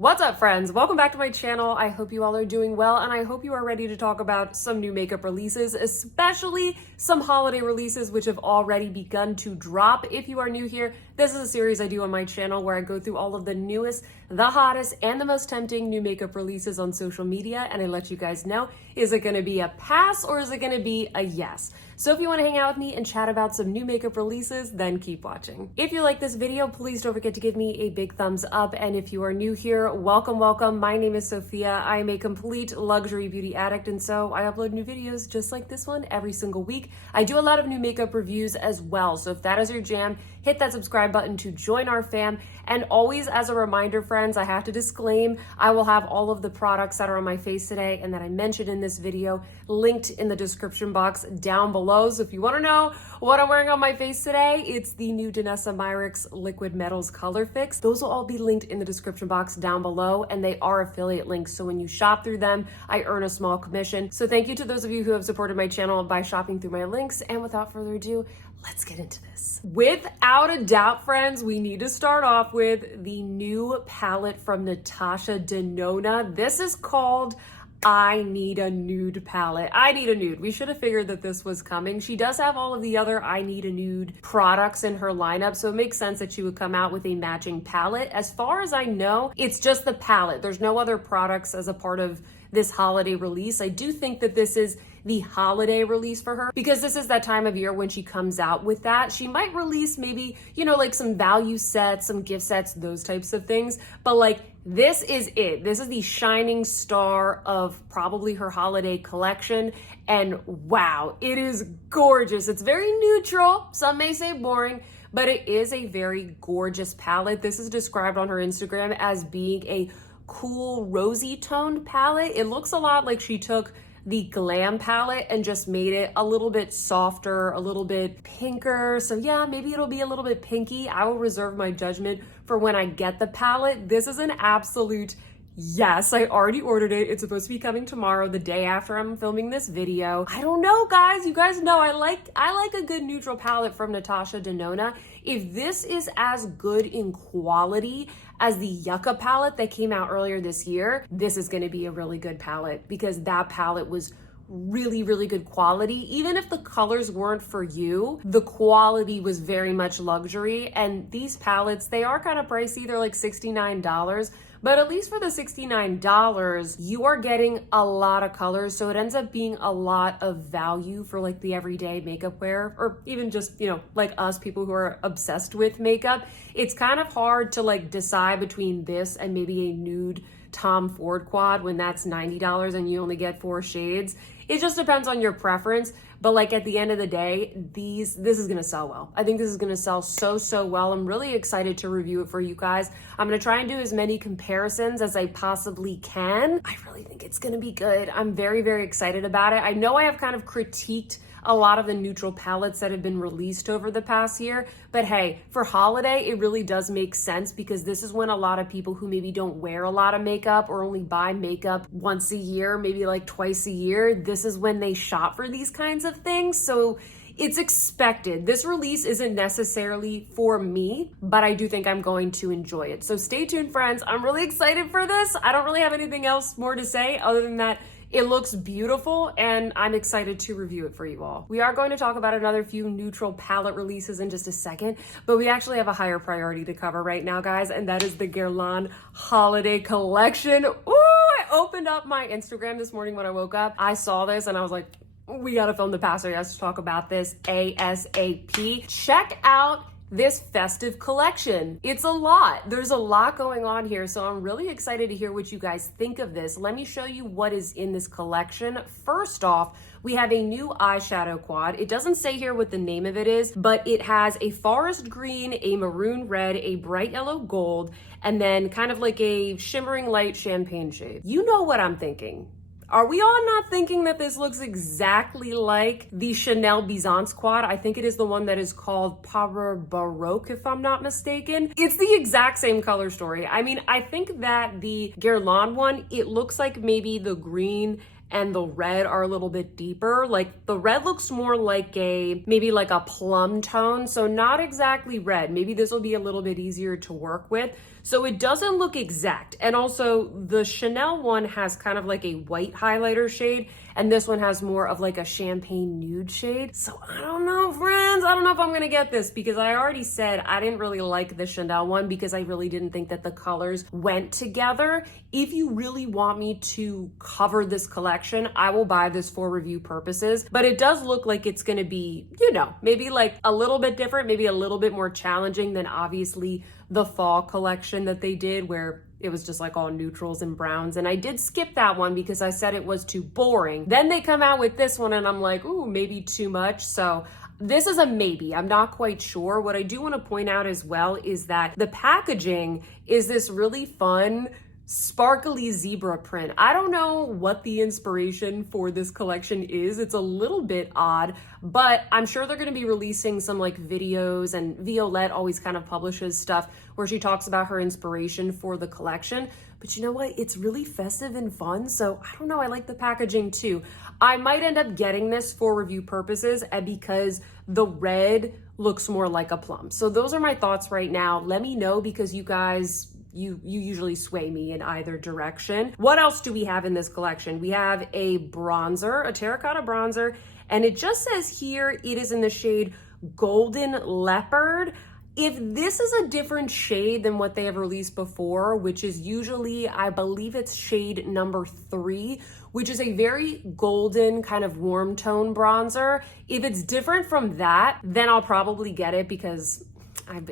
What's up, friends? Welcome back to my channel. I hope you all are doing well, and I hope you are ready to talk about some new makeup releases, especially some holiday releases which have already begun to drop. If you are new here, this is a series I do on my channel where I go through all of the newest, the hottest, and the most tempting new makeup releases on social media, and I let you guys know, is it gonna be a pass or is it gonna be a yes? So if you wanna hang out with me and chat about some new makeup releases, then keep watching. If you like this video, please don't forget to give me a big thumbs up, and if you are new here, welcome. My name is Sophia. I am a complete luxury beauty addict, and so I upload new videos just like this one every single week. I do a lot of new makeup reviews as well, so if that is your jam, hit that subscribe button to join our fam. And always, as a reminder, friends, I have to disclaim, I will have all of the products that are on my face today and that I mentioned in this video linked in the description box down below. So if you want to know what I'm wearing on my face today, it's the new Danessa Myricks Liquid Metals Color Fix. Those will all be linked in the description box down below, and they are affiliate links. So when you shop through them, I earn a small commission. So thank you to those of you who have supported my channel by shopping through my links. And without further ado, let's get into this. Without a doubt, friends, we need to start off with the new palette from Natasha Denona. This is called I Need a Nude palette. I Need a Nude. We should have figured that this was coming. She does have all of the other I Need a Nude products in her lineup, so it makes sense that she would come out with a matching palette. As far as I know, it's just the palette. There's no other products as a part of this holiday release. I do think that this is the holiday release for her because this is that time of year when she comes out with that. She might release maybe, you know, like some value sets, some gift sets, those types of things. But like, this is it. This is the shining star of probably her holiday collection. And wow, it is gorgeous. It's very neutral. Some may say boring, but it is a very gorgeous palette. This is described on her Instagram as being a cool rosy toned palette. It looks a lot like she took the Glam palette and just made it a little bit softer, a little bit pinker. So yeah, maybe it'll be a little bit pinky. I will reserve my judgment for when I get the palette. This is an absolute yes. I already ordered it. It's supposed to be coming tomorrow, the day after I'm filming this video. I don't know, guys. You guys know I like a good neutral palette from Natasha Denona. If this is as good in quality as the Yucca palette that came out earlier this year, this is going to be a really good palette because that palette was really, really good quality. Even if the colors weren't for you, the quality was very much luxury. And these palettes, they are kind of pricey. They're like $69. But at least for the $69, you are getting a lot of colors. So it ends up being a lot of value for like the everyday makeup wear, or even just, you know, like us, people who are obsessed with makeup. It's kind of hard to like decide between this and maybe a nude Tom Ford quad when that's $90 and you only get 4 shades. It just depends on your preference. But like at the end of the day, this is gonna sell well. I think this is gonna sell so well. I'm really excited to review it for you guys. I'm gonna try and do as many comparisons as I possibly can. I really think it's gonna be good. I'm very, very excited about it. I know I have kind of critiqued a lot of the neutral palettes that have been released over the past year, but hey, for holiday, it really does make sense because this is when a lot of people who maybe don't wear a lot of makeup or only buy makeup once a year, maybe like twice a year, this is when they shop for these kinds of things. So it's expected. This release isn't necessarily for me, but I do think I'm going to enjoy it. So stay tuned, friends. I'm really excited for this. I don't really have anything else more to say other than that it looks beautiful, and I'm excited to review it for you all. We are going to talk about another few neutral palette releases in just a second, but we actually have a higher priority to cover right now, guys, and that is the Guerlain Holiday collection. Ooh, I opened up my Instagram this morning when I woke up. I saw this and I was like, we gotta film the pastor. Yes, to talk about this ASAP. Check out this festive collection. It's a lot. There's a lot going on here, so I'm really excited to hear what you guys think of this. Let me show you what is in this collection. First off, we have a new eyeshadow quad. It doesn't say here what the name of it is, but it has a forest green, a maroon red, a bright yellow gold, and then kind of like a shimmering light champagne shade. You know what I'm thinking. Are we all not thinking that this looks exactly like the Chanel Byzance quad? I think it is the one that is called Power Baroque, if I'm not mistaken. It's the exact same color story. I mean, I think that the Guerlain one, it looks like maybe the green and the red are a little bit deeper. Like the red looks more like maybe like a plum tone. So not exactly red. Maybe this will be a little bit easier to work with. So it doesn't look exact. And also the Chanel one has kind of like a white highlighter shade, and this one has more of like a champagne nude shade. So I don't know, friends. I don't know if I'm gonna get this, because I already said I didn't really like the Chanel one because I really didn't think that the colors went together. If you really want me to cover this collection, I will buy this for review purposes, but it does look like it's gonna be, you know, maybe like a little bit different, maybe a little bit more challenging than obviously the fall collection that they did, where it was just like all neutrals and browns. And I did skip that one because I said it was too boring. Then they come out with this one and I'm like, ooh, maybe too much. So this is a maybe. I'm not quite sure. What I do want to point out as well is that the packaging is this really fun sparkly zebra print. I don't know what the inspiration for this collection is. It's a little bit odd, but I'm sure they're going to be releasing some like videos, and Violette always kind of publishes stuff where she talks about her inspiration for the collection. But you know what? It's really festive and fun. So I don't know. I like the packaging too. I might end up getting this for review purposes because the red looks more like a plum. So those are my thoughts right now. Let me know, because you guys, you usually sway me in either direction. What else do we have in this collection? We have a bronzer, a terracotta bronzer, and it just says here it is in the shade Golden Leopard. If this is a different shade than what they have released before, which is usually, I believe it's shade number 3, which is a very golden kind of warm tone bronzer. If it's different from that, then I'll probably get it, because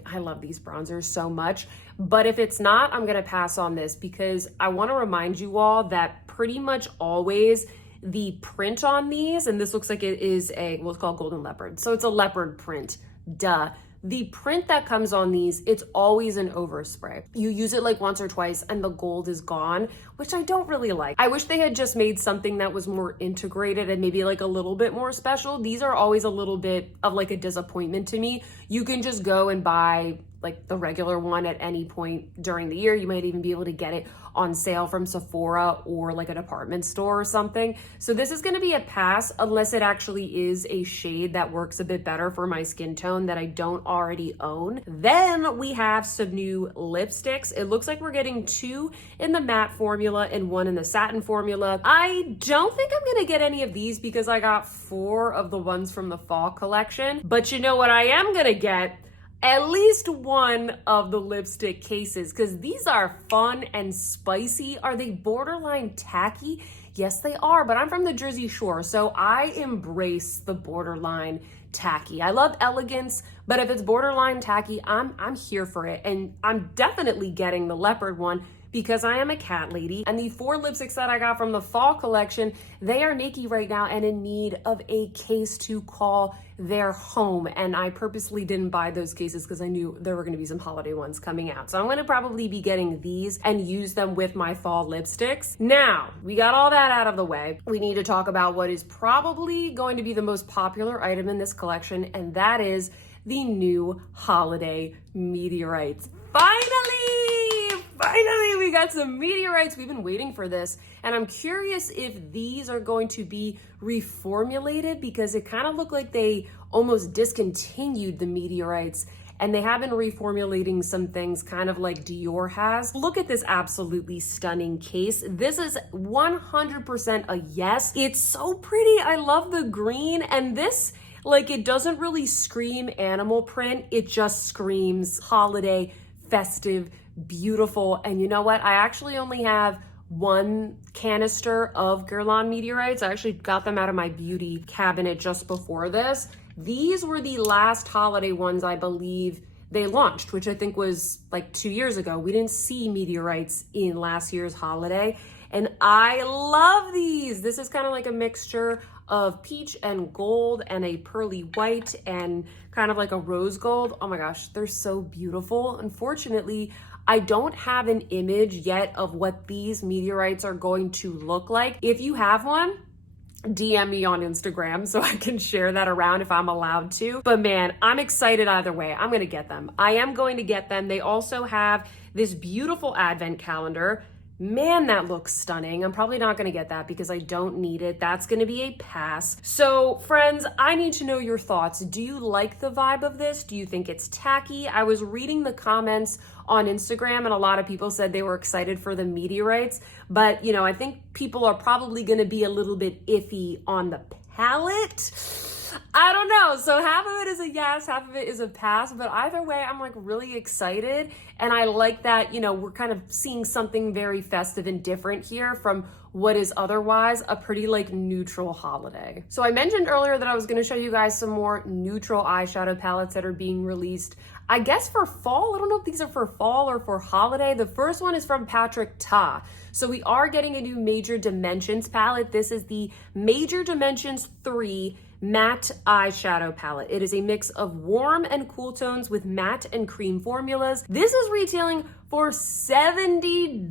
I love these bronzers so much. But if it's not, I'm gonna pass on this, because I wanna remind you all that pretty much always the print on these, and this looks like it is a, what's called Golden Leopard. So it's a leopard print, duh. The print that comes on these, it's always an overspray. You use it like once or twice and the gold is gone, which I don't really like. I wish they had just made something that was more integrated and maybe like a little bit more special. These are always a little bit of like a disappointment to me. You can just go and buy like the regular one at any point during the year. You might even be able to get it on sale from Sephora or like a department store or something. So this is gonna be a pass unless it actually is a shade that works a bit better for my skin tone that I don't already own. Then we have some new lipsticks. It looks like we're getting 2 in the matte formula and 1 in the satin formula. I don't think I'm gonna get any of these because I got 4 of the ones from the fall collection. But you know what I am gonna get? At least 1 of the lipstick cases, because these are fun and spicy. Are they borderline tacky? Yes, they are, but I'm from the Jersey Shore, so I embrace the borderline tacky. I love elegance, but if it's borderline tacky, I'm here for it. And I'm definitely getting the leopard one because I am a cat lady. And the 4 lipsticks that I got from the fall collection, they are Nikki right now and in need of a case to call their home. And I purposely didn't buy those cases because I knew there were gonna be some holiday ones coming out. So I'm gonna probably be getting these and use them with my fall lipsticks. Now, we got all that out of the way. We need to talk about what is probably going to be the most popular item in this collection, and that is the new holiday meteorites. Finally, we got some meteorites. We've been waiting for this, and I'm curious if these are going to be reformulated, because it kind of looked like they almost discontinued the meteorites, and they have been reformulating some things kind of like Dior has. Look at this absolutely stunning case. This is 100% a yes. It's so pretty. I love the green, and this, like, it doesn't really scream animal print. It just screams holiday, festive, beautiful. And you know what? I actually only have 1 canister of Guerlain meteorites. I actually got them out of my beauty cabinet just before this. These were the last holiday ones I believe they launched, which I think was like 2 years ago. We didn't see meteorites in last year's holiday, and I love these. This is kind of like a mixture of peach and gold and a pearly white and kind of like a rose gold. Oh my gosh, they're so beautiful. Unfortunately, I don't have an image yet of what these meteorites are going to look like. If you have one, DM me on Instagram so I can share that around if I'm allowed to. But man, I'm excited either way. I'm gonna get them. I am going to get them. They also have this beautiful advent calendar. Man, that looks stunning. I'm probably not gonna get that because I don't need it. That's gonna be a pass. So friends, I need to know your thoughts. Do you like the vibe of this? Do you think it's tacky? I was reading the comments on Instagram and a lot of people said they were excited for the meteorites, but you know, I think people are probably gonna be a little bit iffy on the palette. I don't know. So half of it is a yes, half of it is a pass, but either way, I'm like really excited. And I like that, you know, we're kind of seeing something very festive and different here from what is otherwise a pretty like neutral holiday. So I mentioned earlier that I was going to show you guys some more neutral eyeshadow palettes that are being released, I guess for fall. I don't know if these are for fall or for holiday. The first one is from Patrick Ta. So we are getting a new Major Dimensions palette. This is the Major Dimensions 3 matte eyeshadow palette. It is a mix of warm and cool tones with matte and cream formulas. This is retailing for $70.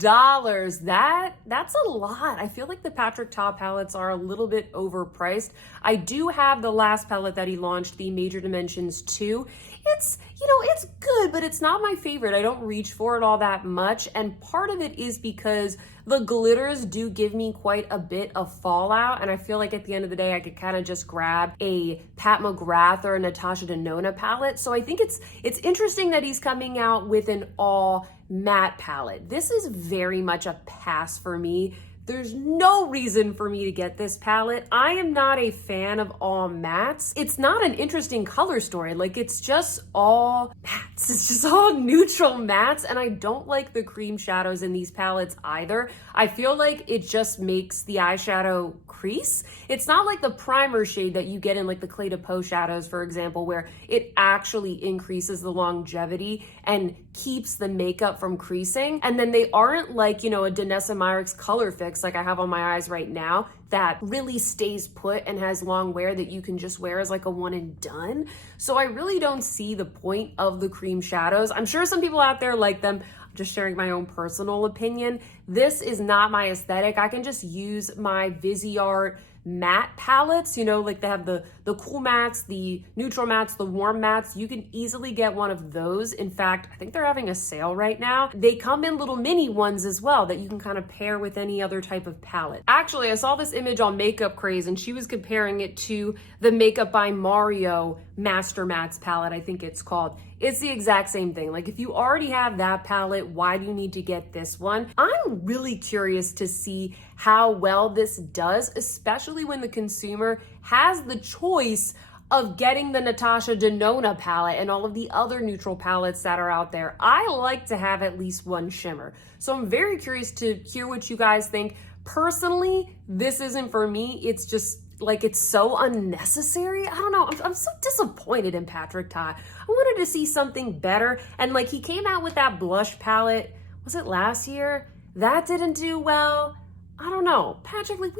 That's a lot. I feel like the Patrick Ta palettes are a little bit overpriced. I do have the last palette that he launched, the Major Dimensions 2. It's, you know, it's good, but it's not my favorite. I don't reach for it all that much. And part of it is because the glitters do give me quite a bit of fallout. And I feel like at the end of the day, I could kind of just grab a Pat McGrath or a Natasha Denona palette. So I think it's interesting that he's coming out with an all matte palette. This is very much a pass for me. There's no reason for me to get this palette. I am not a fan of all mattes. It's not an interesting color story. Like, it's just all mattes. It's just all neutral mattes, and I don't like the cream shadows in these palettes either. I feel like it just makes the eyeshadow crease. It's not like the primer shade that you get in like the Clé de Peau shadows, for example, where it actually increases the longevity and keeps the makeup from creasing. And then they aren't like, you know, a Danessa Myricks Color Fix like I have on my eyes right now that really stays put and has long wear that you can just wear as like a one and done. So I really don't see the point of the cream shadows. I'm sure some people out there like them. I'm just sharing my own personal opinion. This is not my aesthetic. I can just use my Viseart matte palettes, you know, like they have the cool mattes, the neutral mattes, the warm mattes. You can easily get one of those. In fact, I think they're having a sale right now. They come in little mini ones as well that you can kind of pair with any other type of palette. Actually, I saw this image on Makeup Craze and she was comparing it to the Makeup by Mario Master Mattes palette, I think it's called. It's the exact same thing. Like, if you already have that palette, why do you need to get this one? I'm really curious to see how well this does, especially when the consumer has the choice of getting the Natasha Denona palette and all of the other neutral palettes that are out there. I like to have at least one shimmer. So I'm very curious to hear what you guys think. Personally, this isn't for me. It's just like, it's so unnecessary. I don't know. I'm so disappointed in Patrick Ta. I wanted to see something better. And like, he came out with that blush palette, was it last year? That didn't do well. I don't know. Patrick, like,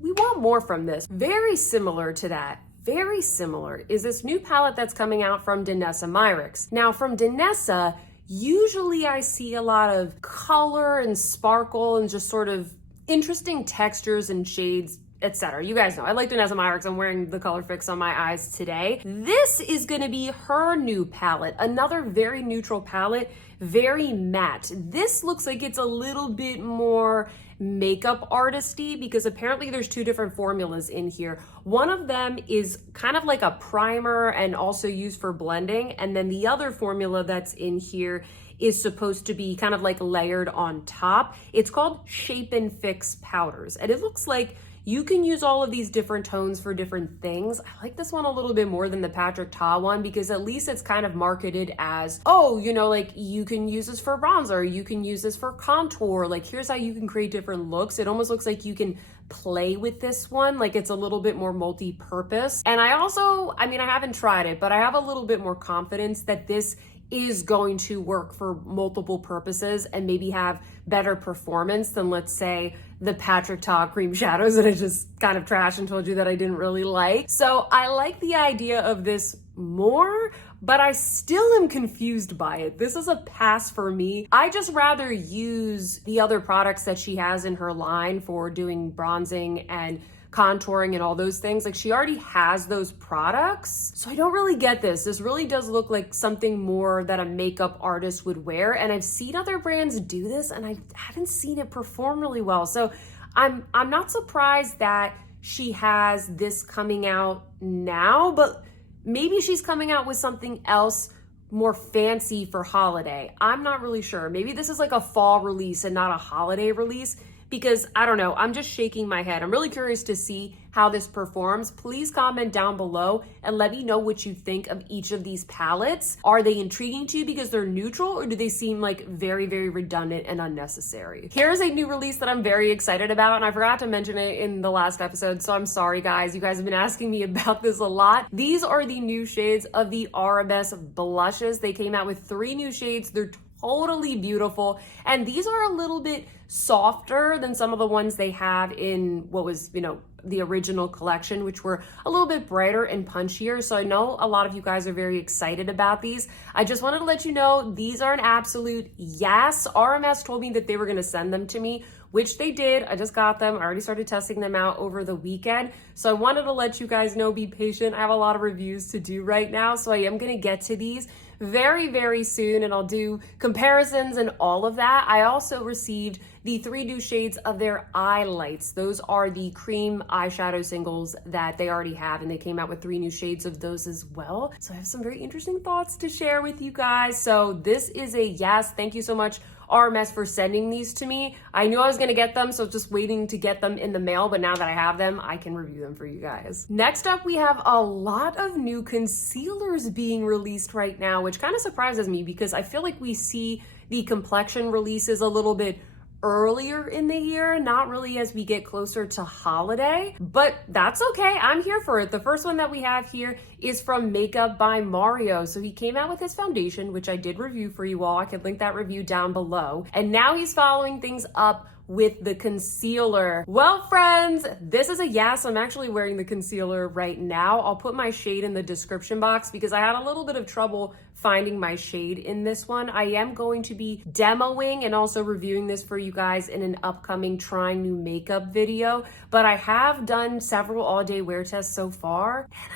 we want more from this. Very similar to that, very similar, is this new palette that's coming out from Danessa Myricks. Now, from Danessa, usually I see a lot of color and sparkle and just sort of interesting textures and shades, etc. You guys know, I like Danessa Myricks. I'm wearing the Color Fix on my eyes today. This is gonna be her new palette, another very neutral palette, very matte. This looks like it's a little bit more makeup artisty because apparently there's two different formulas in here. One of them is kind of like a primer and also used for blending, and then the other formula that's in here is supposed to be kind of like layered on top. It's called Shape and Fix powders, and it looks like you can use all of these different tones for different things. I like this one a little bit more than the Patrick Ta one because at least it's kind of marketed as, oh, you know, like you can use this for bronzer, you can use this for contour, like here's how you can create different looks. It almost looks like you can play with this one, like it's a little bit more multi-purpose. And I also, I mean, I haven't tried it, but I have a little bit more confidence that this is going to work for multiple purposes and maybe have better performance than, let's say, the Patrick Ta cream shadows that I just kind of trashed and told you that I didn't really like. So I like the idea of this more, but I still am confused by it. This is a pass for me. I just rather use the other products that she has in her line for doing bronzing and contouring and all those things. Like, she already has those products. So I don't really get this. This really does look like something more that a makeup artist would wear. And I've seen other brands do this and I haven't seen it perform really well. So I'm not surprised that she has this coming out now, but maybe she's coming out with something else more fancy for holiday. I'm not really sure. Maybe this is like a fall release and not a holiday release, because I don't know, I'm just shaking my head. I'm really curious to see how this performs. Please comment down below and let me know what you think of each of these palettes. Are they intriguing to you because they're neutral, or do they seem like very, very redundant and unnecessary? Here's a new release that I'm very excited about, and I forgot to mention it in the last episode, so I'm sorry guys. You guys have been asking me about this a lot. These are the new shades of the RMS blushes. They came out with 3 new shades. They're totally beautiful, and these are a little bit softer than some of the ones they have in what was, you know, the original collection, which were a little bit brighter and punchier. So I know a lot of you guys are very excited about these. I just wanted to let you know these are an absolute yes. RMS told me that they were going to send them to me, which they did. I just got them. I already started testing them out over the weekend. So I wanted to let you guys know, be patient. I have a lot of reviews to do right now, so I am going to get to these very, very soon, and I'll do comparisons and all of that. I also received the 3 new shades of their Eyelights. Those are the cream eyeshadow singles that they already have, and they came out with 3 new shades of those as well. So I have some very interesting thoughts to share with you guys. So this is a yes. Thank you so much, RMS, for sending these to me. I knew I was gonna get them, so just waiting to get them in the mail, but now that I have them, I can review them for you guys. Next up, we have a lot of new concealers being released right now, which kind of surprises me because I feel like we see the complexion releases a little bit earlier in the year, not really as we get closer to holiday, but that's okay. I'm here for it. The first one that we have here is from Makeup by Mario. So he came out with his foundation, which I did review for you all. I could link that review down below. And now he's following things up with the concealer. Well, friends, this is a yes. I'm actually wearing the concealer right now. I'll put my shade in the description box because I had a little bit of trouble finding my shade in this one. I am going to be demoing and also reviewing this for you guys in an upcoming trying new makeup video, but I have done several all-day wear tests so far, and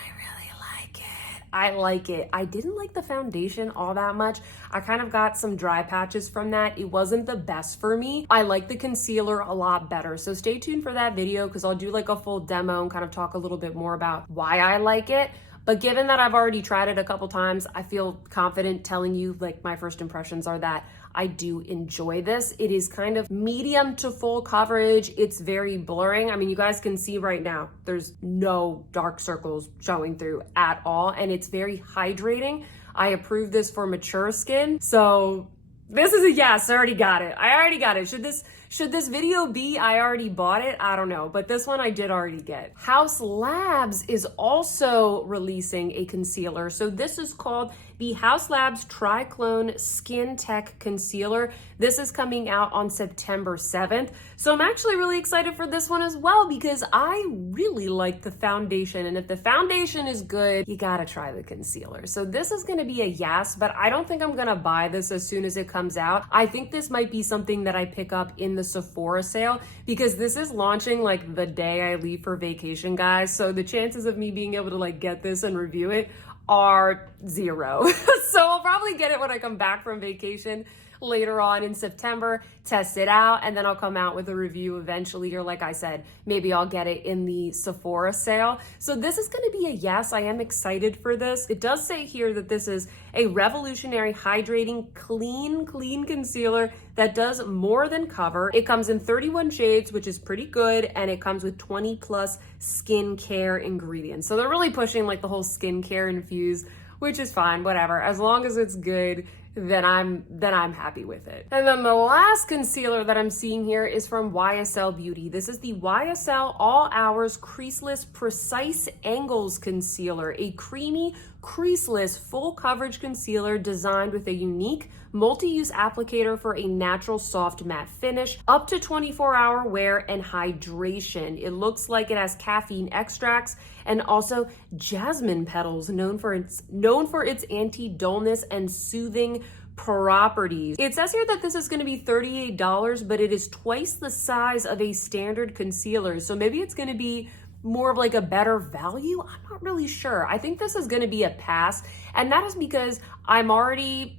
I like it. I didn't like the foundation all that much. I kind of got some dry patches from that. It wasn't the best for me. I like the concealer a lot better. So stay tuned for that video because I'll do like a full demo and kind of talk a little bit more about why I like it. But given that I've already tried it a couple times, I feel confident telling you like my first impressions are that I do enjoy this. It is kind of medium to full coverage. It's very blurring. I mean, you guys can see right now, there's no dark circles showing through at all. And it's very hydrating. I approve this for mature skin. So this is a yes, I already got it. Should this video be I already bought it? I don't know, but this one I did already get. Haus Labs is also releasing a concealer. So this is called the Haus Labs Triclone Skin Tech Concealer. This is coming out on September 7th. So I'm actually really excited for this one as well because I really like the foundation. And if the foundation is good, you gotta try the concealer. So this is gonna be a yes, but I don't think I'm gonna buy this as soon as it comes out. I think this might be something that I pick up in the Sephora sale because this is launching like the day I leave for vacation, guys. So the chances of me being able to like get this and review it are 0. So I'll probably get it when I come back from vacation later on in September, test it out, and then I'll come out with a review eventually, or like I said, maybe I'll get it in the Sephora sale. So this is going to be a yes. I am excited for this. It does say here that this is a revolutionary hydrating clean concealer that does more than cover. It comes in 31 shades, which is pretty good, and it comes with 20 plus skincare ingredients. So they're really pushing like the whole skincare infused, which is fine, whatever. As long as it's good, then I'm happy with it. And then the last concealer that I'm seeing here is from YSL Beauty. This is the YSL All Hours Creaseless Precise Angles Concealer, a creamy, creaseless, full coverage concealer designed with a unique multi-use applicator for a natural soft matte finish, up to 24-hour wear and hydration. It looks like it has caffeine extracts and also jasmine petals, known for its anti-dullness and soothing properties. It says here that this is going to be $38, but it is twice the size of a standard concealer. So maybe it's going to be more of like a better value? I'm not really sure. I think this is going to be a pass, and that is because I already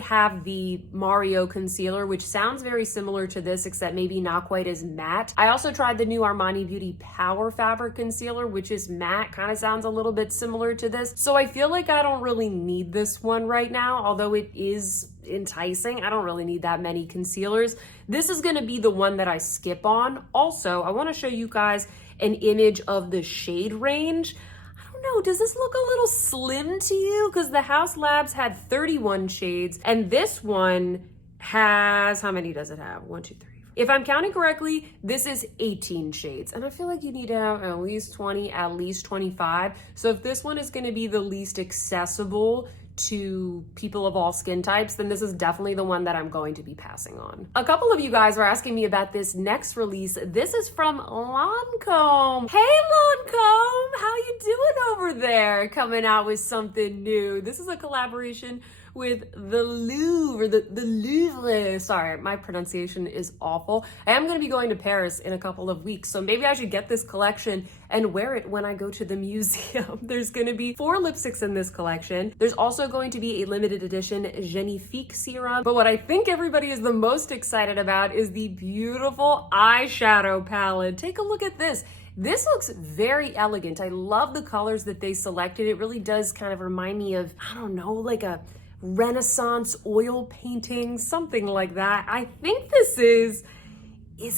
have the Mario concealer, which sounds very similar to this, except maybe not quite as matte. I also tried the new Armani Beauty Power Fabric Concealer, which is matte, kind of sounds a little bit similar to this. So I feel like I don't really need this one right now, although it is enticing. I don't really need that many concealers. This is going to be the one that I skip on. Also, I want to show you guys an image of the shade range. I don't know, does this look a little slim to you? Because the Haus Labs had 31 shades, and this one has, how many does it have? 1, 2, 3. If I'm counting correctly, this is 18 shades, and I feel like you need to have at least 20, at least 25. So if this one is going to be the least accessible to people of all skin types, then this is definitely the one that I'm going to be passing on. A couple of you guys were asking me about this next release. This is from Lancome. Hey Lancome, how you doing over there? Coming out with something new. This is a collaboration with the Louvre, the Louvre. Sorry, my pronunciation is awful. I am going to be going to Paris in a couple of weeks, so maybe I should get this collection and wear it when I go to the museum. There's going to be 4 lipsticks in this collection. There's also going to be a limited edition Genifique serum, but what I think everybody is the most excited about is the beautiful eyeshadow palette. Take a look at this. This looks very elegant. I love the colors that they selected. It really does kind of remind me of, I don't know, like a Renaissance oil painting, something like that. I think this is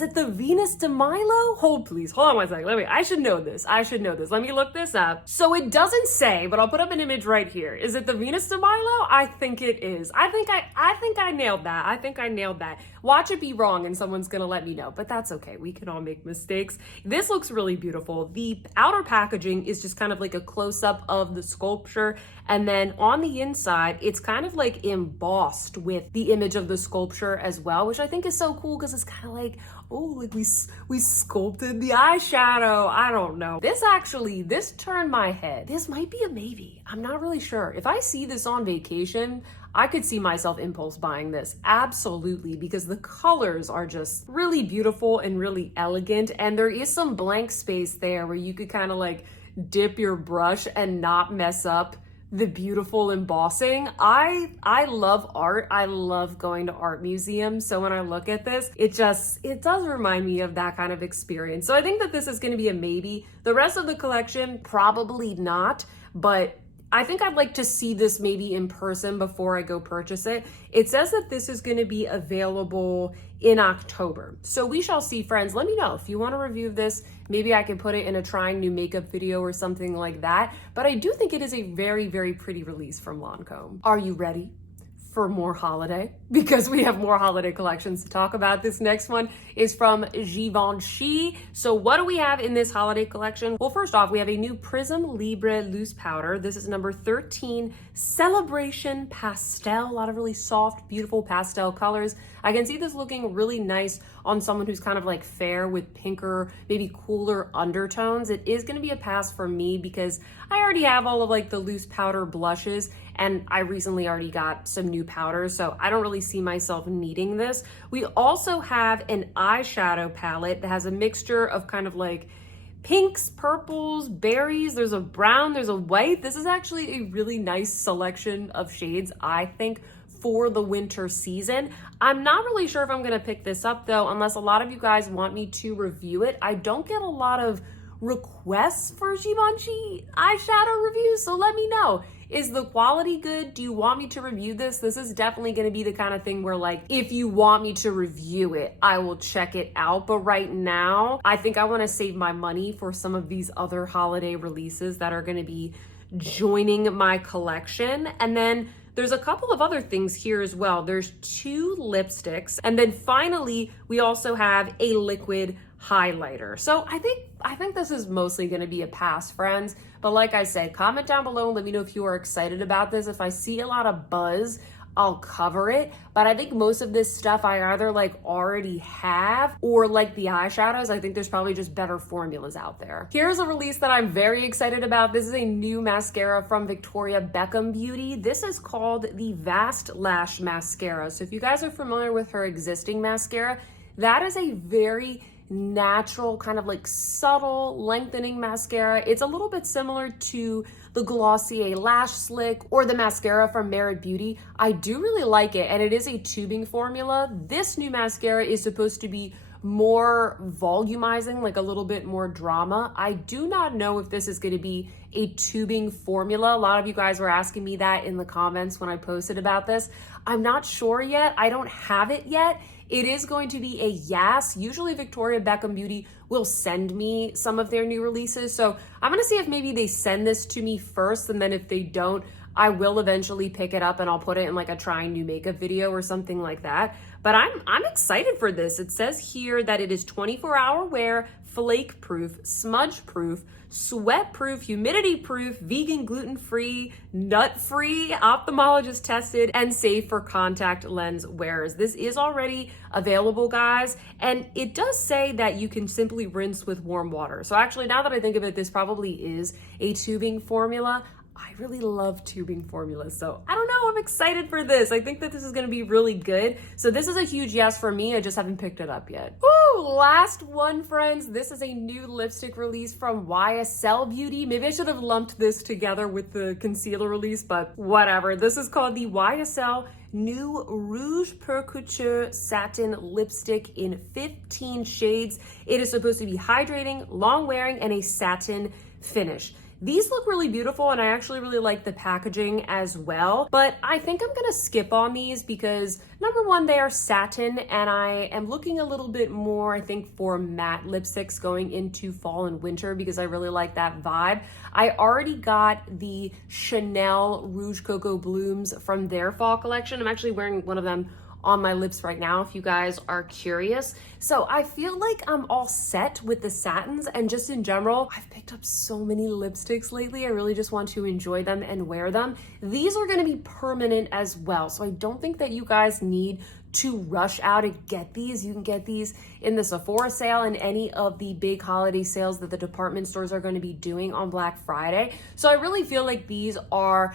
it the Venus de Milo? Hold please, hold on one second. I should know this. Let me look this up. So it doesn't say, but I'll put up an image right here. Is it the Venus de Milo? I think it is. I think I nailed that. Watch it be wrong and someone's gonna let me know, but that's okay. We can all make mistakes. This looks really beautiful. The outer packaging is just kind of like a close-up of the sculpture, and then on the inside, it's kind of like embossed with the image of the sculpture as well, which I think is so cool because it's kind of like, oh, like we sculpted the eyeshadow. I don't know. This turned my head. This might be a maybe. I'm not really sure. If I see this on vacation, I could see myself impulse buying this. Absolutely, because the colors are just really beautiful and really elegant. And there is some blank space there where you could kind of like dip your brush and not mess up the beautiful embossing. I love art. I love going to art museums. So when I look at this, it does remind me of that kind of experience. So I think that this is going to be a maybe. The rest of the collection, probably not, but I think I'd like to see this maybe in person before I go purchase it. It says that this is going to be available in October. So we shall see, friends. Let me know if you want to review this. Maybe I can put it in a trying new makeup video or something like that. But I do think it is a very, very pretty release from Lancome. Are you ready for more holiday? Because we have more holiday collections to talk about. This next one is from Givenchy. So what do we have in this holiday collection? Well, first off, we have a new Prism Libre loose powder. This is number 13, Celebration Pastel. A lot of really soft, beautiful pastel colors. I can see this looking really nice on someone who's kind of like fair with pinker, maybe cooler undertones. It is going to be a pass for me because I already have all of like the loose powder blushes, and I recently already got some new powders, so I don't really see myself needing this. We also have an eyeshadow palette that has a mixture of kind of like pinks, purples, berries. There's a brown, there's a white. This is actually a really nice selection of shades, I think, for the winter season. I'm not really sure if I'm gonna pick this up though, unless a lot of you guys want me to review it. I don't get a lot of requests for Givenchy eyeshadow reviews, so let me know. Is the quality good? Do you want me to review this? This is definitely going to be the kind of thing where, like, if you want me to review it, I will check it out. But right now, I think I want to save my money for some of these other holiday releases that are going to be joining my collection. And then there's a couple of other things here as well. There's 2 lipsticks. And then finally, we also have a liquid highlighter. So I think this is mostly going to be a pass, friends. But like I said, comment down below and let me know if you are excited about this. If I see a lot of buzz, I'll cover it. But I think most of this stuff I either like already have, or like the eyeshadows, I think there's probably just better formulas out there. Here's a release that I'm very excited about. This is a new mascara from Victoria Beckham Beauty. This is called the Vast Lash Mascara. So if you guys are familiar with her existing mascara, that is a very natural, kind of like subtle lengthening mascara. It's a little bit similar to the Glossier Lash Slick or the mascara from Merit Beauty. I do really like it, and it is a tubing formula. This new mascara is supposed to be more volumizing, like a little bit more drama. I do not know if this is going to be a tubing formula. A lot of you guys were asking me that in the comments when I posted about this. I'm not sure yet. I don't have it yet. It is going to be a yes. Usually Victoria Beckham Beauty will send me some of their new releases. So I'm going to see if maybe they send this to me first, and then if they don't, I will eventually pick it up and I'll put it in like a trying new makeup video or something like that. But I'm excited for this. It says here that it is 24-hour wear, flake proof, smudge proof, sweat proof, humidity proof, vegan, gluten-free, nut-free, ophthalmologist tested, and safe for contact lens wearers. This is already available, guys, and it does say that you can simply rinse with warm water. So actually, now that I think of it, this probably is a tubing formula. I really love tubing formulas, so I don't know, I'm excited for this. I think that this is gonna be really good. So this is a huge yes for me. I just haven't picked it up yet. Woo, last one, friends. This is a new lipstick release from YSL Beauty. Maybe I should have lumped this together with the concealer release, but whatever. This is called the YSL New Rouge per Couture Satin Lipstick in 15 shades. It is supposed to be hydrating, long wearing, and a satin finish. These look really beautiful, and I actually really like the packaging as well, but I think I'm gonna skip on these because number one, they are satin, and I am looking a little bit more, I think, for matte lipsticks going into fall and winter because I really like that vibe. I already got the Chanel Rouge Coco Blooms from their fall collection. I'm actually wearing one of them on my lips right now if you guys are curious. So I feel like I'm all set with the satins, and just in general, I've picked up so many lipsticks lately. I really just want to enjoy them and wear them. These are gonna be permanent as well, so I don't think that you guys need to rush out and get these. You can get these in the Sephora sale and any of the big holiday sales that the department stores are gonna be doing on Black Friday. So I really feel like these are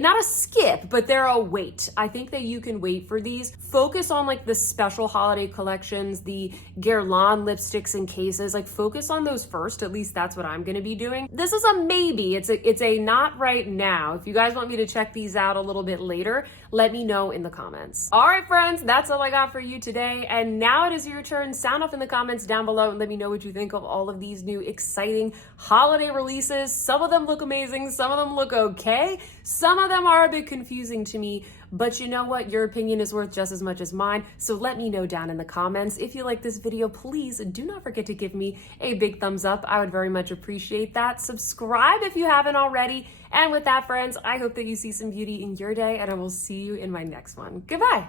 not a skip, but they're a wait. I think that you can wait for these. Focus on like the special holiday collections, the Guerlain lipsticks and cases, like focus on those first. At least that's what I'm gonna be doing. This is a maybe, it's a not right now. If you guys want me to check these out a little bit later, let me know in the comments. All right, friends, that's all I got for you today. And now it is your turn. Sound off in the comments down below and let me know what you think of all of these new exciting holiday releases. Some of them look amazing, some of them look okay, some of them are a bit confusing to me, but you know what? Your opinion is worth just as much as mine, so let me know down in the comments. If you like this video, please do not forget to give me a big thumbs up. I would very much appreciate that. Subscribe if you haven't already. And with that, friends, I hope that you see some beauty in your day, and I will see you in my next one. Goodbye.